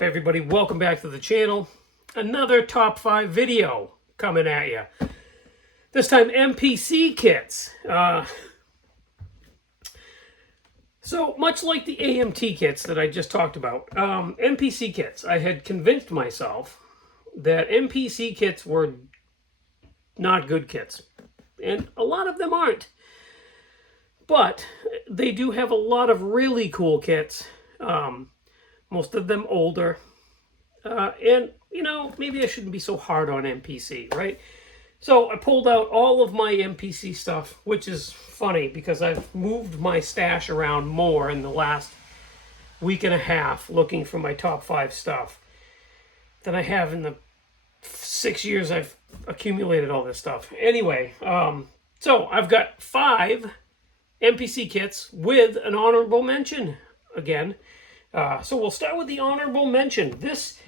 up, everybody? Welcome back to the channel. Another top 5 video coming at you. This time MPC kits. So much like the AMT kits that I just talked about, MPC kits, I had convinced myself that MPC kits were not good kits. And a lot of them aren't. But they do have a lot of really cool kits. Most of them older. And, you know, maybe I shouldn't be so hard on MPC, right? So I pulled out all of my MPC stuff, which is funny because I've moved my stash around more in the last week and a half looking for my top 5 stuff than I have in the 6 years I've accumulated all this stuff. Anyway, so I've got 5 MPC kits with an honorable mention again. So we'll start with the honorable mention. This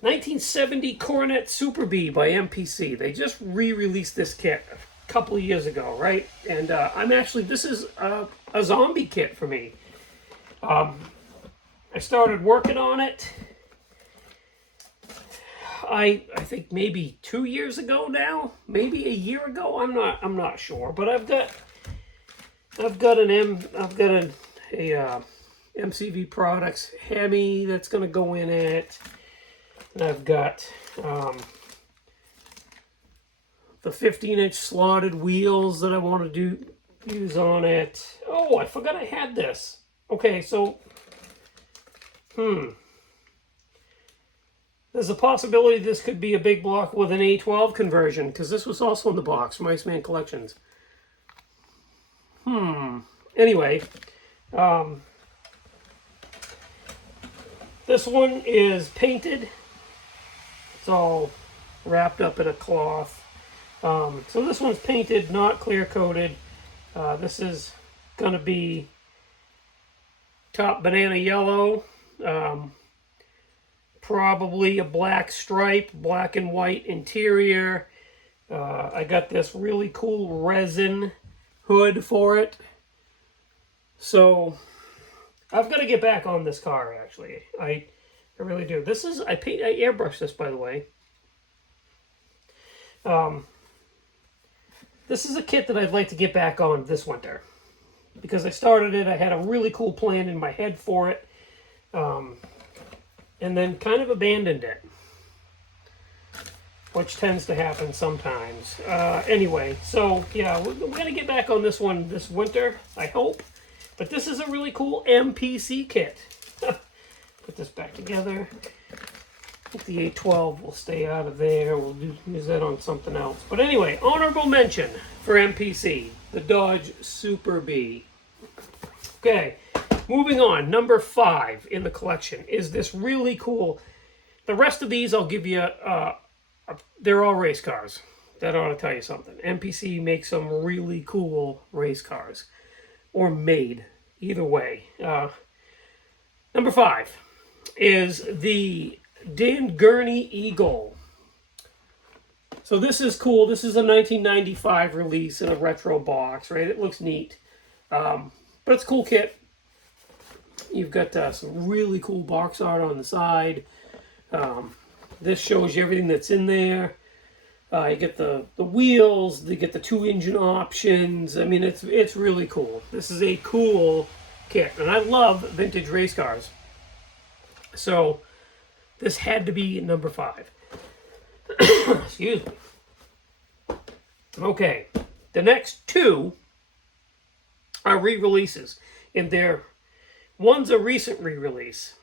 1970 Coronet Super Bee by MPC. They just re-released this kit a couple of years ago, right? And this is a zombie kit for me. I started working on it, I think maybe 2 years ago now, maybe a year ago. I'm not sure, but I've got a MCV Products Hemi that's going to go in it. And I've got the 15-inch slotted wheels that I want to use on it. Oh, I forgot I had this. Okay, so there's a possibility this could be a big block with an A12 conversion, because this was also in the box from Iceman Collections. Anyway, this one is painted. It's all wrapped up in a cloth. So this one's painted, not clear coated. This is going to be top banana yellow. Probably a black stripe, black and white interior. I got this really cool resin hood for it. So I've got to get back on this car, actually. I really do. This is, I airbrushed this, by the way. This is a kit that I'd like to get back on this winter. Because I started it, I had a really cool plan in my head for it. And then kind of abandoned it. Which tends to happen sometimes. Anyway, so yeah, we're going to get back on this one this winter, I hope. But this is a really cool MPC kit. Put this back together. I think the A12 will stay out of there. We'll use that on something else. But anyway, honorable mention for MPC, the Dodge Super Bee. Okay, moving on. Number 5 in the collection is this really cool. The rest of these I'll give you, they're all race cars. That ought to tell you something. MPC makes some really cool race cars. Or made, either way. Number 5 is the Gurney Eagle. So this is cool. This is a 1995 release in a retro box, right? It looks neat. But it's a cool kit. You've got some really cool box art on the side. This shows you everything that's in there. You get the wheels, you get the 2 engine options. I mean, it's really cool. This is a cool kit, and I love vintage race cars. So this had to be number 5. Excuse me. Okay, the next 2 are re-releases, and one's a recent re-release.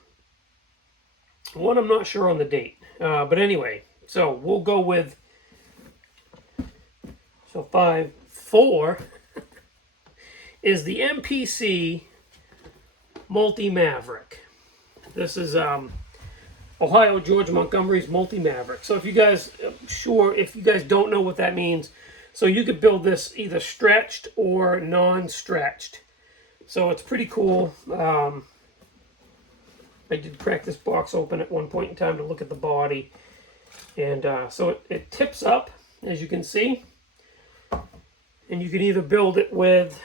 One I'm not sure on the date, but anyway. So we'll go with. So 4 is the MPC Multi-Maverick. This is Ohio George Montgomery's Multi-Maverick. So if you guys don't know what that means, so you could build this either stretched or non-stretched. So it's pretty cool. I did crack this box open at one point in time to look at the body. And so it tips up, as you can see. And you can either build it with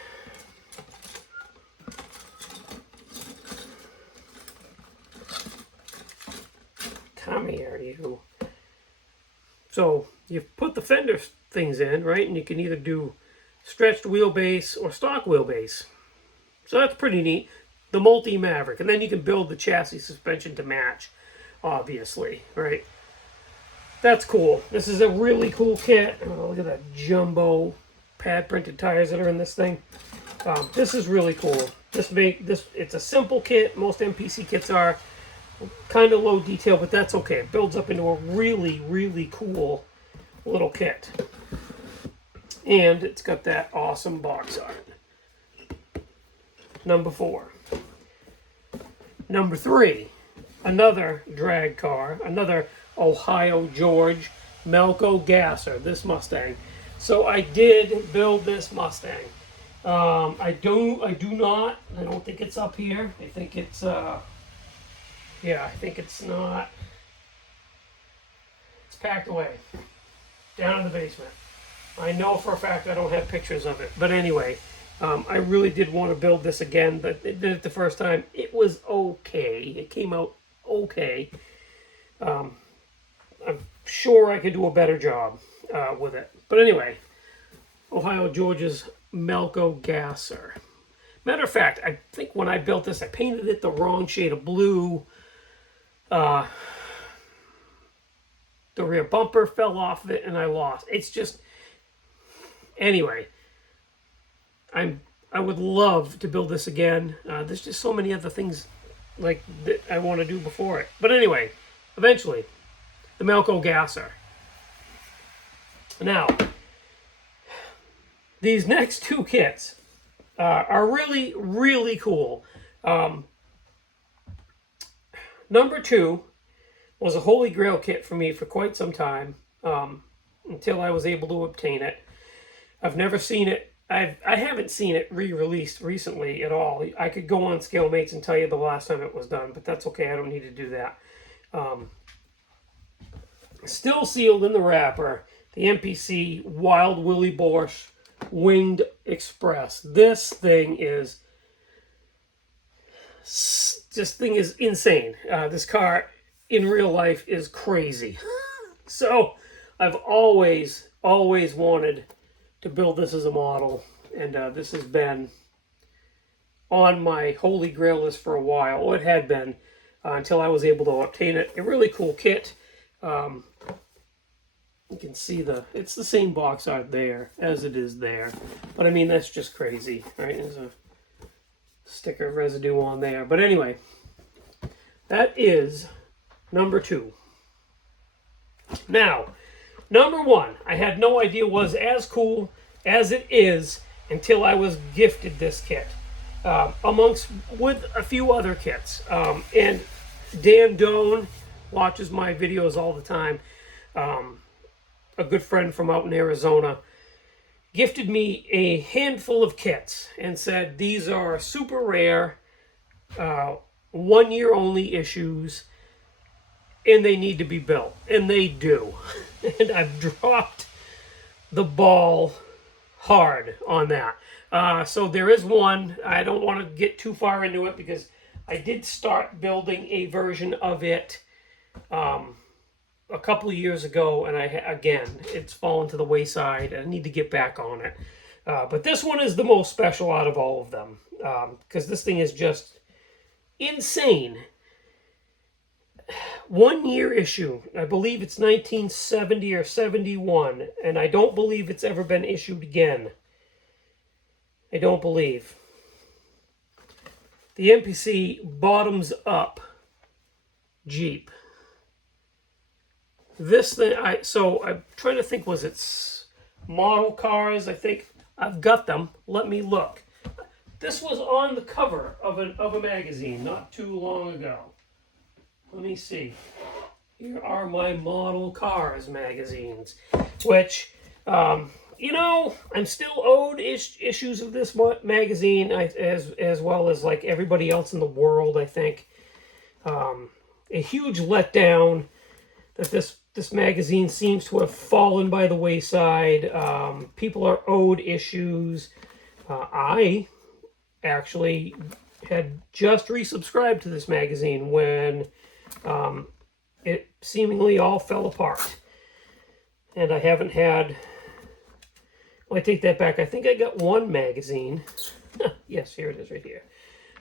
time of year you. So you put the fender things in, right? And you can either do stretched wheelbase or stock wheelbase. So that's pretty neat. The multi-Maverick. And then you can build the chassis suspension to match, obviously, right? That's cool. This is a really cool kit. Oh, look at that jumbo pad printed tires that are in this thing. This is really cool. It's a simple kit. Most MPC kits are kind of low detail, but that's okay. It builds up into a really, really cool little kit. And it's got that awesome box art. Number 4. Number 3, another drag car, another Ohio George Malco Gasser, this Mustang. So I did build this Mustang. I don't think it's up here. I think it's, I think it's not. It's packed away, down in the basement. I know for a fact I don't have pictures of it. But anyway, I really did want to build this again, but it did it the first time. It was okay. It came out okay. I'm sure I could do a better job with it. But anyway, Ohio George's Malco Gasser. Matter of fact, I think when I built this, I painted it the wrong shade of blue. The rear bumper fell off of it and I lost. It's just... Anyway, I would love to build this again. There's just so many other things like that I want to do before it. But anyway, eventually, the Malco Gasser. Now, these next 2 kits are really, really cool. Number 2 was a holy grail kit for me for quite some time, until I was able to obtain it. I've never seen it. I haven't seen it re-released recently at all. I could go on ScaleMates and tell you the last time it was done, but that's okay. I don't need to do that. Still sealed in the wrapper, the MPC Wild Willie Borscht Winged Express. This thing is insane. This car in real life is crazy. So I've always wanted to build this as a model, and this has been on my holy grail list for a while. Well, it had been until I was able to obtain it. A really cool kit. You can see it's the same box art there as it is there, but I mean that's just crazy, right? There's a sticker residue on there, but anyway, that is number 2. Now, number 1, I had no idea was as cool as it is until I was gifted this kit, with a few other kits. And Dan Doan watches my videos all the time. A good friend from out in Arizona gifted me a handful of kits and said these are super rare, 1 year only issues, and they need to be built, and they do. And I've dropped the ball hard on that. So there is one. I don't want to get too far into it because I did start building a version of it a couple of years ago, and it's fallen to the wayside. I need to get back on it. But this one is the most special out of all of them because this thing is just insane. 1 year issue. I believe it's 1970 or 71, and I don't believe it's ever been issued again. I don't believe. The MPC bottoms up Jeep. This thing, so I'm trying to think, was it model cars? I think I've got them. Let me look. This was on the cover of a magazine not too long ago. Let me see. Here are my model cars magazines, which, I'm still owed issues of this magazine, as well as like everybody else in the world, I think. A huge letdown that this magazine seems to have fallen by the wayside. People are owed issues. I actually had just resubscribed to this magazine when it seemingly all fell apart. And I haven't had, well, I take that back. I think I got one magazine. Yes, here it is right here.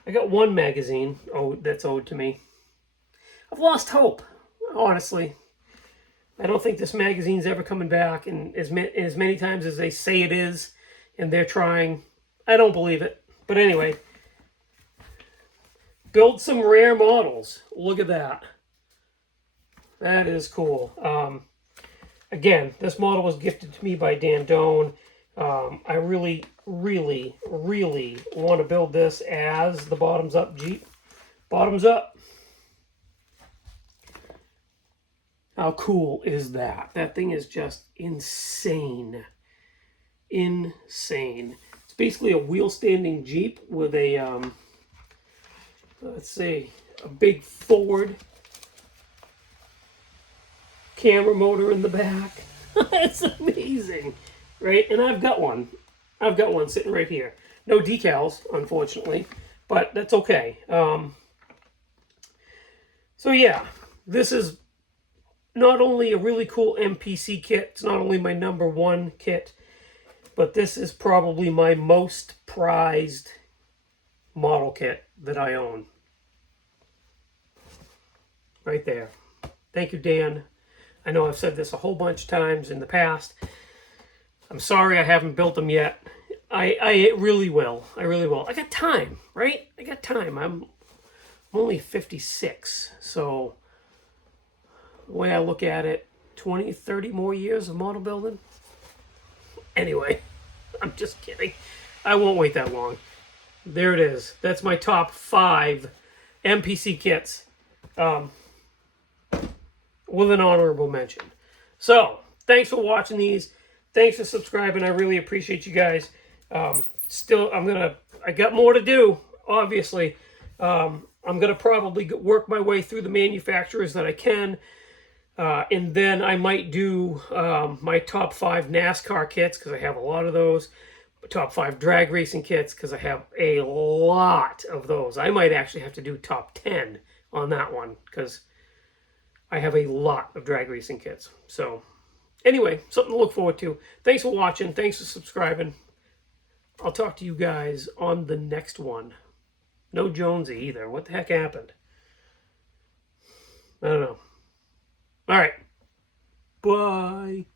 I got one magazine that's owed to me. I've lost hope, honestly. I don't think this magazine's ever coming back, and as many times as they say it is, and they're trying, I don't believe it. But anyway, build some rare models. Look at that. That is cool. Again, this model was gifted to me by Dan Doan. I really, really, really want to build this as the bottoms up Jeep. Bottoms up. How cool is that? That thing is just insane. Insane. It's basically a wheel standing Jeep with a, let's see, a big Ford camera motor in the back. It's amazing, right? And I've got one. I've got one sitting right here. No decals, unfortunately, but that's okay. So yeah, this is not only a really cool MPC kit, it's not only my #1 kit, but this is probably my most prized model kit that I own. Right there. Thank you, Dan. I know I've said this a whole bunch of times in the past. I'm sorry I haven't built them yet. I really will. I really will. I got time, right? I got time. I'm only 56, so the way I look at it, 20, 30 more years of model building. Anyway, I'm just kidding. I won't wait that long. There it is. That's my top 5 MPC kits. With an honorable mention. So, thanks for watching these. Thanks for subscribing. I really appreciate you guys. Still, I got more to do, obviously. I'm going to probably work my way through the manufacturers that I can. And then I might do my top 5 NASCAR kits, because I have a lot of those. Top 5 drag racing kits, because I have a lot of those. I might actually have to do top 10 on that one, because I have a lot of drag racing kits. So, anyway, something to look forward to. Thanks for watching. Thanks for subscribing. I'll talk to you guys on the next one. No Jonesy either. What the heck happened? I don't know. All right. Bye.